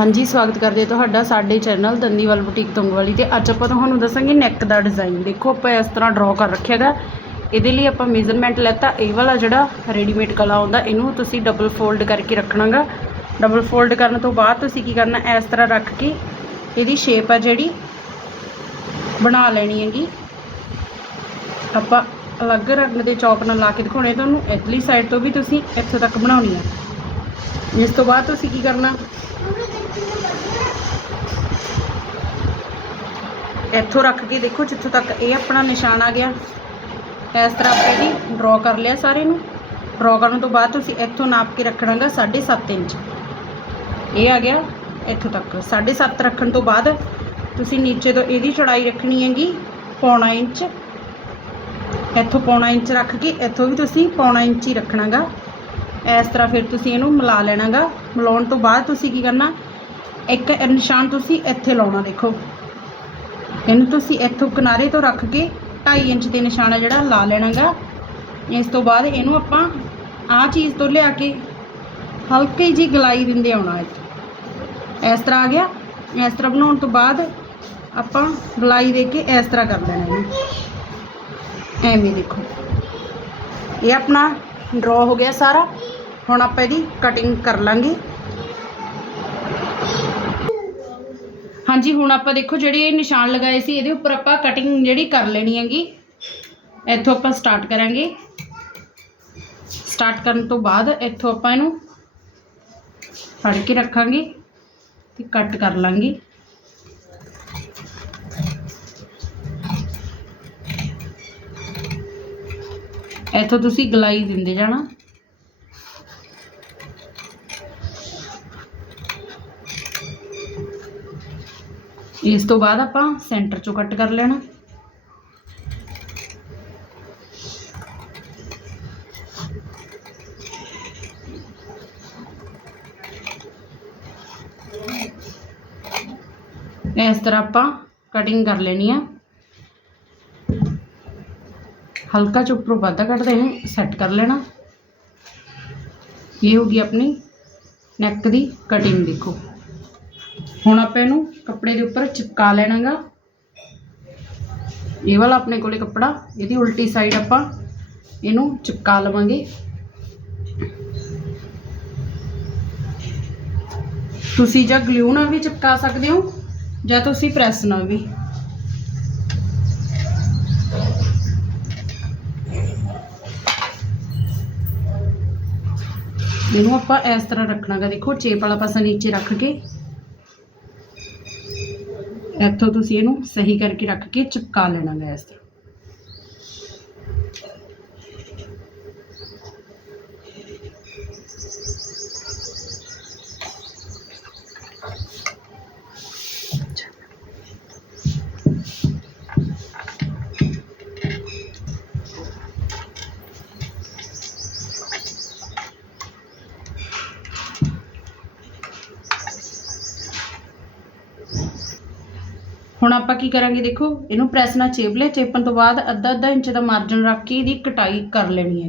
ਹਾਂਜੀ, ਸਵਾਗਤ ਕਰਦੇ ਤੁਹਾਡਾ ਸਾਡੇ ਚੈਨਲ ਦੰਦੀਵਾਲ ਬੁਟੀਕ ਤੁੰਗਵਾਲੀ ਤੇ ਅੱਜ ਆਪਾਂ ਤੁਹਾਨੂੰ ਦੱਸਾਂਗੇ ਨੈਕ ਦਾ ਡਿਜ਼ਾਈਨ ਦੇਖੋ, ਆਪਾਂ ਇਸ ਤਰ੍ਹਾਂ ਡਰਾ ਕਰ ਰੱਖਿਆਗਾ ਇਹਦੇ ਲਈ ਆਪਾਂ ਮੇਜ਼ਰਮੈਂਟ ਲੈਤਾ। ਇਹ ਵਾਲਾ ਜਿਹੜਾ ਰੈਡੀਮੇਡ ਕਲਾ ਆਉਂਦਾ, ਇਹਨੂੰ ਤੁਸੀਂ ਡਬਲ ਫੋਲਡ ਕਰਕੇ ਰੱਖਣਾਗਾ। ਡਬਲ ਫੋਲਡ ਕਰਨ ਤੋਂ ਬਾਅਦ ਤੁਸੀਂ ਕੀ ਕਰਨਾ, ਇਸ ਤਰ੍ਹਾਂ ਰੱਖ ਕੇ ਇਹਦੀ ਸ਼ੇਪ ਆ ਜਿਹੜੀ, ਬਣਾ ਲੈਣੀ ਹੈਗੀ। ਆਪਾਂ ਅਲੱਗ ਰੰਗ ਦੇ ਚੌਕ ਨਾਲ ਲਾ ਕੇ ਦਿਖਾਉਣੇ ਤੁਹਾਨੂੰ। ਇਧਰਲੀ ਸਾਈਡ ਤੋਂ ਵੀ ਤੁਸੀਂ ਇੱਥੋਂ ਤੱਕ ਬਣਾਉਣੀ ਹੈ ਇਸ ਤੋਂ ਬਾਅਦ ਤੁਸੀਂ ਕੀ ਕਰਨਾ ਇੱਥੋਂ ਰੱਖ ਕੇ ਦੇਖੋ ਜਿੱਥੋਂ ਤੱਕ ਇਹ ਆਪਣਾ ਨਿਸ਼ਾਨ ਆ ਗਿਆ ਇਸ ਤਰ੍ਹਾਂ ਆਪਾਂ ਇਹਦੀ ਡਰਾ ਕਰ ਲਿਆ ਸਾਰੇ ਨੂੰ ਡਰਾ ਕਰਨ ਤੋਂ ਬਾਅਦ ਤੁਸੀਂ ਇੱਥੋਂ ਨਾਪ ਕੇ ਰੱਖਣਾਗਾ 7.5 ਇੰਚ ਇਹ ਆ ਗਿਆ ਇੱਥੋਂ ਤੱਕ 7.5 ਰੱਖਣ ਤੋਂ ਬਾਅਦ ਤੁਸੀਂ ਨੀਚੇ ਤੋਂ ਇਹਦੀ ਚੌੜਾਈ ਰੱਖਣੀ ਹੈਗੀ ਪੌਣਾ ਇੰਚ ਇੱਥੋਂ ਪੌਣਾ ਇੰਚ ਰੱਖ ਕੇ ਇੱਥੋਂ ਵੀ ਤੁਸੀਂ ਪੌਣਾ ਇੰਚ ਹੀ ਰੱਖਣਾਗਾ ਇਸ ਤਰ੍ਹਾਂ ਫਿਰ ਤੁਸੀਂ ਇਹਨੂੰ ਮਿਲਾ ਲੈਣਾਗਾ। ਮਿਲਾਉਣ ਤੋਂ ਬਾਅਦ ਤੁਸੀਂ ਕੀ ਕਰਨਾ? ਇੱਕ ਨਿਸ਼ਾਨ ਤੁਸੀਂ ਇੱਥੇ ਲਾਉਣਾ ਦੇਖੋ। ਇਹਨੂੰ ਤੁਸੀਂ ਇੱਥੋਂ ਕਿਨਾਰੇ ਤੋਂ ਰੱਖ ਕੇ 2.5 ਇੰਚ ਦੇ ਨਿਸ਼ਾਨਾ ਜਿਹੜਾ, ਲਾ ਲੈਣਾਗਾ। ਇਸ ਤੋਂ ਬਾਅਦ ਇਹਨੂੰ ਆਪਾਂ ਆਹ ਚੀਜ਼ ਤੋਂ ਲਿਆ ਕੇ ਹਲਕੀ ਜੀ ਗਲਾਈ ਦਿੰਦੇ ਆਉਣਾ ਇੱਥੇ ਇਸ ਤਰ੍ਹਾਂ ਆ ਗਿਆ। ਇਸ ਤਰ੍ਹਾਂ ਬਣਾਉਣ ਤੋਂ ਬਾਅਦ ਆਪਾਂ ਗਲਾਈ ਦੇ ਕੇ ਇਸ ਤਰ੍ਹਾਂ ਕਰ ਲੈਣਾ ਇਹਨੂੰ ਐਵੇਂ ਦੇਖੋ। ਇਹ ਆਪਣਾ ਡਰਾ ਹੋ ਗਿਆ ਸਾਰਾ। ਹੁਣ ਆਪਾਂ ਇਹਦੀ ਕਟਿੰਗ ਕਰ ਲਾਂਗੇ। ਹਾਂਜੀ, ਹੁਣ ਆਪਾਂ ਦੇਖੋ ਜਿਹੜੇ ਇਹ ਨਿਸ਼ਾਨ ਲਗਾਏ ਸੀ, ਇਹਦੇ ਉੱਪਰ ਆਪਾਂ ਕਟਿੰਗ ਜਿਹੜੀ ਕਰ ਲੈਣੀ ਹੈਗੀ, ਇੱਥੋਂ ਆਪਾਂ ਸਟਾਰਟ ਕਰਾਂਗੇ। ਸਟਾਰਟ ਕਰਨ ਤੋਂ ਬਾਅਦ ਇੱਥੋਂ ਆਪਾਂ ਇਹਨੂੰ ਫੜ ਕੇ ਰੱਖਾਂਗੇ ਤੇ ਕੱਟ ਕਰ ਲਾਂਗੇ। ਇੱਥੋਂ ਤੁਸੀਂ ਗਲਾਈ ਦਿੰਦੇ ਜਾਣਾ। ਇਸ ਤੋਂ ਬਾਅਦ ਆਪਾਂ ਸੈਂਟਰ ਚੋਂ ਕੱਟ ਕਰ ਲੈਣਾ ਇਸ ਤਰ੍ਹਾਂ ਆਪਾਂ ਕਟਿੰਗ ਕਰ ਲੈਣੀ ਆ ਹਲਕਾ ਜਿਹਾ ਉੱਪਰੋਂ ਵਾਧਾ ਕੱਢਦੇ ਇਹਨੂੰ ਸੈੱਟ ਕਰ ਲੈਣਾ ਇਹ ਹੋ ਗਈ ਆਪਣੀ ਨੈਕ ਦੀ ਕਟਿੰਗ ਦੇਖੋ ਹੁਣ ਆਪਾਂ ਇਹਨੂੰ ਕੱਪੜੇ ਦੇ ਉੱਪਰ ਚਿਪਕਾ ਲੈਣਾਗਾ। ਇਹ ਵਾਲਾ ਆਪਣੇ ਕੋਲੇ ਕੱਪੜਾ, ਇਹਦੀ ਉਲਟੀ ਸਾਈਡ ਆਪਾਂ ਇਹਨੂੰ ਚਿਪਕਾ ਲਵਾਂਗੇ। ਤੁਸੀਂ ਜਾਂ ਗਲੂ ਨਾਲ ਵੀ ਚਿਪਕਾ ਸਕਦੇ ਹੋ, ਜਾਂ ਤੁਸੀਂ ਪ੍ਰੈਸ ਨਾਲ ਵੀ। ਇਹਨੂੰ ਆਪਾਂ ਇਸ ਤਰ੍ਹਾਂ ਰੱਖਣਾਗਾ। ਦੇਖੋ ਚੇਪ ਵਾਲਾ ਪਾਸਾ ਨੀਚੇ ਰੱਖ ਕੇ। ਇੱਥੋਂ ਤੁਸੀਂ ਇਹਨੂੰ ਸਹੀ ਕਰਕੇ ਰੱਖ ਕੇ ਚਿਪਕਾ ਲੈਣਾ ਗੈਸ ਇਸ ਹੁਣ ਆਪਾਂ ਕੀ ਕਰਾਂਗੇ ਦੇਖੋ, ਇਹਨੂੰ ਪ੍ਰੈਸ ਨਾਲ ਚੇਪ ਲਿਆ, ਚੇਪਣ ਤੋਂ ਬਾਅਦ ਅੱਧਾ ਅੱਧਾ ਇੰਚ ਦਾ ਮਾਰਜਨ ਰੱਖ ਕੇ ਇਹਦੀ ਕਟਾਈ ਕਰ ਲੈਣੀ ਹੈ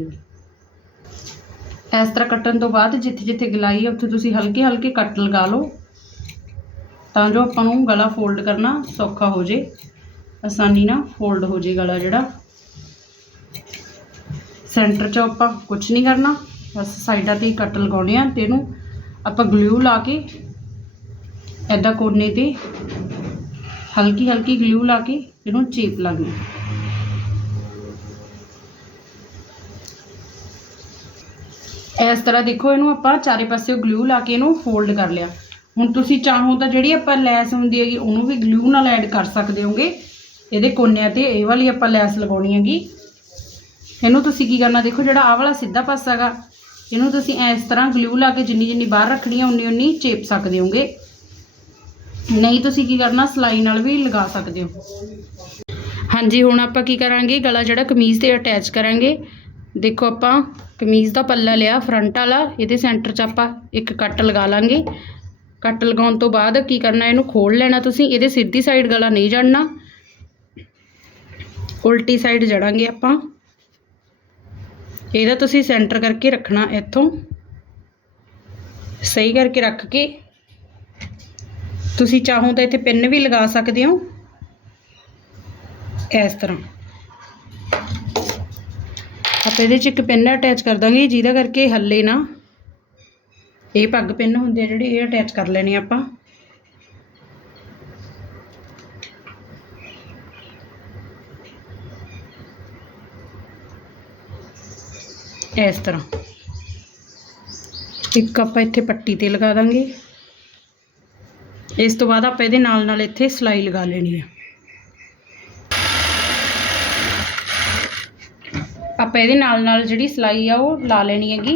ਇਸ ਤਰ੍ਹਾਂ ਕੱਟਣ ਤੋਂ ਬਾਅਦ ਜਿੱਥੇ ਜਿੱਥੇ ਗਲਾਈ ਹੈ ਉੱਥੇ ਤੁਸੀਂ ਹਲਕੇ ਹਲਕੇ ਕੱਟ ਲਗਾ ਲਓ। ਤਾਂ ਜੋ ਆਪਾਂ ਨੂੰ ਗਲਾ ਫੋਲਡ ਕਰਨਾ ਸੌਖਾ ਹੋ ਜੇ, ਆਸਾਨੀ ਨਾਲ ਫੋਲਡ ਹੋ ਜੇ ਗਲਾ ਜਿਹੜਾ। ਸੈਂਟਰ 'ਚ ਆਪਾਂ ਕੁਝ ਨਹੀਂ ਕਰਨਾ, ਬਸ ਸਾਈਡਾਂ ਤੇ ਹੀ ਕੱਟ ਲਗਾਉਣੇ ਆ ਤੇ ਇਹਨੂੰ ਆਪਾਂ ਗਲੂ ਲਾ ਕੇ ਐਦਾਂ ਕੋਨੇ ਤੇ ਹਲਕੀ ਹਲਕੀ ਗਲੂ ਲਾ ਕੇ ਇਹਨੂੰ ਚੇਪ ਲਾਂਗੇ ਇਸ ਤਰ੍ਹਾਂ ਦੇਖੋ, ਇਹਨੂੰ ਆਪਾਂ ਚਾਰੇ ਪਾਸੇ ਗਲੂ ਲਾ ਕੇ ਇਹਨੂੰ ਫੋਲਡ ਕਰ ਲਿਆ। ਹੁਣ ਤੁਸੀਂ ਚਾਹੋ ਤਾਂ ਜਿਹੜੀ ਆਪਾਂ ਲੈਸ ਹੁੰਦੀ ਹੈਗੀ, ਉਹਨੂੰ ਵੀ ਗਲੂ ਨਾਲ ਐਡ ਕਰ ਸਕਦੇ ਹੋਗੇ। ਇਹਦੇ ਕੋਨਿਆਂ ਤੇ ਇਹ ਵਾਲੀ ਆਪਾਂ ਲੈਸ ਲਗਾਉਣੀ ਹੈਗੀ। ਇਹਨੂੰ ਤੁਸੀਂ ਕੀ ਕਰਨਾ, ਦੇਖੋ ਜਿਹੜਾ ਆਹ ਵਾਲਾ ਸਿੱਧਾ ਪਾਸਾ ਹੈਗਾ, ਇਹਨੂੰ ਤੁਸੀਂ ਇਸ ਤਰ੍ਹਾਂ ਗਲੂ ਲਾ ਕੇ ਜਿੰਨੀ ਜਿੰਨੀ ਬਾਹਰ ਰੱਖਣੀ ਹੈ ਉਨੀ ਉਨੀ ਚੇਪ ਸਕਦੇ ਹੋਗੇ। ਨਹੀਂ, ਤੁਸੀਂ ਕੀ ਕਰਨਾ, ਸਲਾਈ ਨਾਲ ਵੀ ਲਗਾ ਸਕਦੇ ਹੋ। ਹਾਂਜੀ, ਹੁਣ ਆਪਾਂ ਕੀ ਕਰਾਂਗੇ, ਗਲਾ ਜਿਹੜਾ ਕਮੀਜ਼ ਤੇ ਅਟੈਚ ਕਰਾਂਗੇ। ਦੇਖੋ ਆਪਾਂ, ਕਮੀਜ਼ ਦਾ ਪੱਲਾ ਲਿਆ ਫਰੰਟ ਵਾਲਾ, ਇਹਦੇ ਸੈਂਟਰ 'ਚ ਆਪਾਂ ਇੱਕ ਕੱਟ ਲਗਾ ਲਾਂਗੇ। ਕੱਟ ਲਗਾਉਣ ਤੋਂ ਬਾਅਦ ਕੀ ਕਰਨਾ, ਇਹਨੂੰ ਖੋਲ ਲੈਣਾ ਤੁਸੀਂ, ਇਹਦੇ ਸਿੱਧੀ ਸਾਈਡ ਗਲਾ ਨਹੀਂ ਜੜਨਾ। ਉਲਟੀ ਸਾਈਡ ਜੜਾਂਗੇ ਆਪਾਂ। ਇਹਦਾ ਤੁਸੀਂ ਸੈਂਟਰ ਕਰਕੇ ਰੱਖਣਾ ਇੱਥੋਂ। ਸਹੀ ਕਰਕੇ ਰੱਖ ਕੇ ਤੁਸੀਂ ਚਾਹੋ ਤਾਂ ਇੱਥੇ ਪਿੰਨ ਵੀ ਲਗਾ ਸਕਦੇ ਹੋ। ਇਸ ਤਰ੍ਹਾਂ। ਆਪਾਂ ਇਹਦੇ 'ਚ ਇੱਕ ਪਿੰਨ ਅਟੈਚ ਕਰ ਦਾਂਗੇ, ਜਿਹਦਾ ਕਰਕੇ ਹੱਲੇ ਨਾ ਇਹ ਪੱਗ ਪਿੰਨ ਹੁੰਦੇ ਆ ਜਿਹੜੇ, ਇਹ ਅਟੈਚ ਕਰ ਲੈਣੇ ਆਪਾਂ। ਇਸ ਤਰ੍ਹਾਂ। ਇੱਕ ਆਪਾਂ ਇੱਥੇ ਪੱਟੀ ਤੇ ਲਗਾ ਦਾਂਗੇ। ਇਸ ਤੋਂ ਬਾਅਦ ਆਪਾਂ ਇਹਦੇ ਨਾਲ ਨਾਲ ਇੱਥੇ ਸਲਾਈ ਲਗਾ ਲੈਣੀ ਹੈ। ਆਪਾਂ ਇਹਦੇ ਨਾਲ ਨਾਲ ਜਿਹੜੀ ਸਲਾਈ ਆ ਉਹ ਲਾ ਲੈਣੀ ਹੈਗੀ।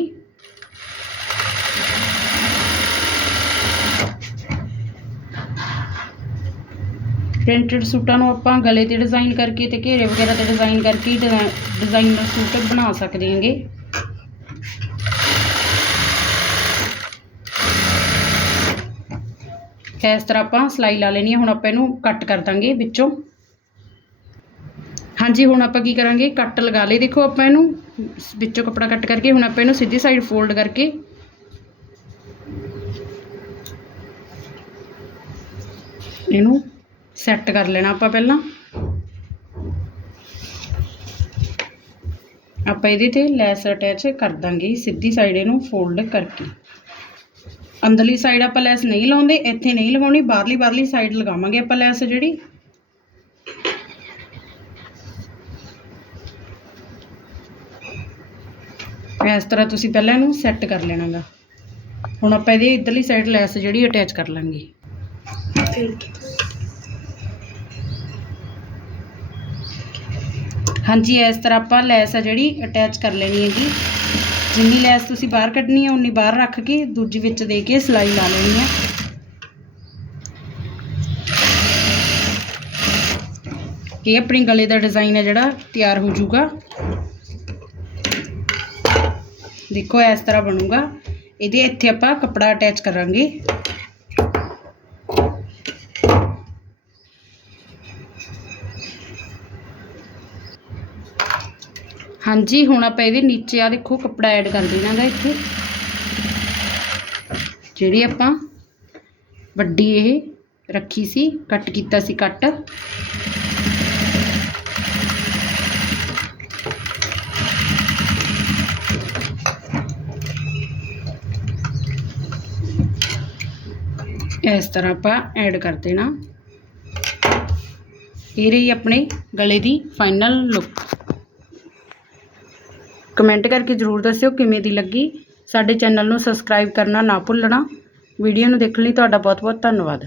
ਪ੍ਰਿੰਟਡ ਸੂਟਾਂ ਨੂੰ ਆਪਾਂ ਗਲੇ ਤੇ ਡਿਜ਼ਾਈਨ ਕਰਕੇ ਤੇ ਘੇਰੇ ਵਗੈਰਾ ਤੇ ਡਿਜ਼ਾਈਨ ਕਰਕੇ ਡਿਜ਼ਾਈਨਰ ਸੂਟ ਬਣਾ ਸਕਦੇ ਹਾਂਗੇ। ਇਸ ਤਰ੍ਹਾਂ ਆਪਾਂ ਸਲਾਈ ਲਾ ਲੈਣੀ ਹੈ ਹੁਣ ਆਪਾਂ ਇਹਨੂੰ ਕੱਟ ਕਰ ਦਾਂਗੇ ਵਿੱਚੋਂ। ਹਾਂਜੀ, ਹੁਣ ਆਪਾਂ ਕੀ ਕਰਾਂਗੇ? ਕੱਟ ਲਗਾ ਲਈ। ਦੇਖੋ, ਆਪਾਂ ਇਹਨੂੰ ਵਿੱਚੋਂ ਕੱਪੜਾ ਕੱਟ ਕਰਕੇ ਹੁਣ ਆਪਾਂ ਇਹਨੂੰ ਸਿੱਧੀ ਸਾਈਡ ਫੋਲਡ ਕਰਕੇ ਇਹਨੂੰ ਸੈੱਟ ਕਰ ਲੈਣਾ ਆਪਾਂ ਪਹਿਲਾਂ। ਆਪਾਂ ਇਹਦੇ ਤੇ ਲੈਸ ਅਟੈਚ ਕਰ ਦਾਂਗੇ, ਸਿੱਧੀ ਸਾਈਡ ਇਹਨੂੰ ਫੋਲਡ ਕਰਕੇ। ਅੰਦਰਲੀ ਸਾਈਡ ਆਪਾਂ ਲੈਸ ਨਹੀਂ ਲਾਉਂਦੇ, ਇੱਥੇ ਨਹੀਂ ਲਗਾਉਣੀ ਬਾਹਰਲੀ ਬਾਹਰਲੀ ਸਾਈਡ ਲਗਾਵਾਂਗੇ ਆਪਾਂ ਲੈਸ ਜਿਹੜੀ। ਇਸ ਤਰ੍ਹਾਂ ਤੁਸੀਂ ਪਹਿਲਾਂ ਇਹਨੂੰ ਸੈੱਟ ਕਰ ਲੈਣਾਗਾ। ਹੁਣ ਆਪਾਂ ਇਹਦੀ ਇੱਧਰਲੀ ਸਾਈਡ ਲੈਸ ਜਿਹੜੀ ਅਟੈਚ ਕਰ ਲਾਂਗੇ। ਹਾਂਜੀ, ਇਸ ਤਰ੍ਹਾਂ ਆਪਾਂ ਲੈਸ ਆ ਜਿਹੜੀ ਅਟੈਚ ਕਰ ਲੈਣੀ ਹੈਗੀ। ਜਿੰਨੀ ਲੈਸ ਤੁਸੀਂ ਬਾਹਰ ਕੱਢਣੀ ਹੈ ਉਨੀ ਬਾਹਰ ਰੱਖ ਕੇ ਦੂਜੀ ਵਿੱਚ ਦੇ ਕੇ ਸਿਲਾਈ ਲਾ ਲੈਣੀ ਹੈ ਇਹ ਆਪਣੀ ਗਲੇ ਦਾ ਡਿਜ਼ਾਈਨ ਹੈ ਜਿਹੜਾ, ਤਿਆਰ ਹੋ ਜਾਊਗਾ। ਦੇਖੋ, ਇਸ ਤਰ੍ਹਾਂ ਬਣੂਗਾ। ਇਹਦੇ ਇੱਥੇ ਆਪਾਂ ਕੱਪੜਾ ਅਟੈਚ ਕਰਾਂਗੇ। ਹਾਂਜੀ, ਹੁਣ ਆਪਾਂ ਇਹਦੇ ਨੀਚੇ ਆ ਦੇਖੋ ਕੱਪੜਾ ਐਡ ਕਰ ਦੇਣਾਗਾ ਇੱਥੇ। ਜਿਹੜੀ ਆਪਾਂ ਵੱਡੀ ਇਹ ਰੱਖੀ ਸੀ, ਕੱਟ ਕੀਤਾ ਸੀ ਕੱਟ। ਇਸ ਤਰ੍ਹਾਂ ਆਪਾਂ ਐਡ ਕਰ ਦੇਣਾ। ਇਹ ਰਹੀ ਆਪਣੇ ਗਲੇ ਦੀ ਫਾਈਨਲ ਲੁੱਕ ਕਮੈਂਟ ਕਰਕੇ ਜ਼ਰੂਰ ਦੱਸਿਓ ਕਿਵੇਂ ਦੀ ਲੱਗੀ। ਸਾਡੇ ਚੈਨਲ ਨੂੰ ਸਬਸਕ੍ਰਾਈਬ ਕਰਨਾ ਨਾ ਭੁੱਲਣਾ। ਵੀਡੀਓ ਨੂੰ ਦੇਖਣ ਲਈ ਤੁਹਾਡਾ ਬਹੁਤ ਬਹੁਤ ਧੰਨਵਾਦ।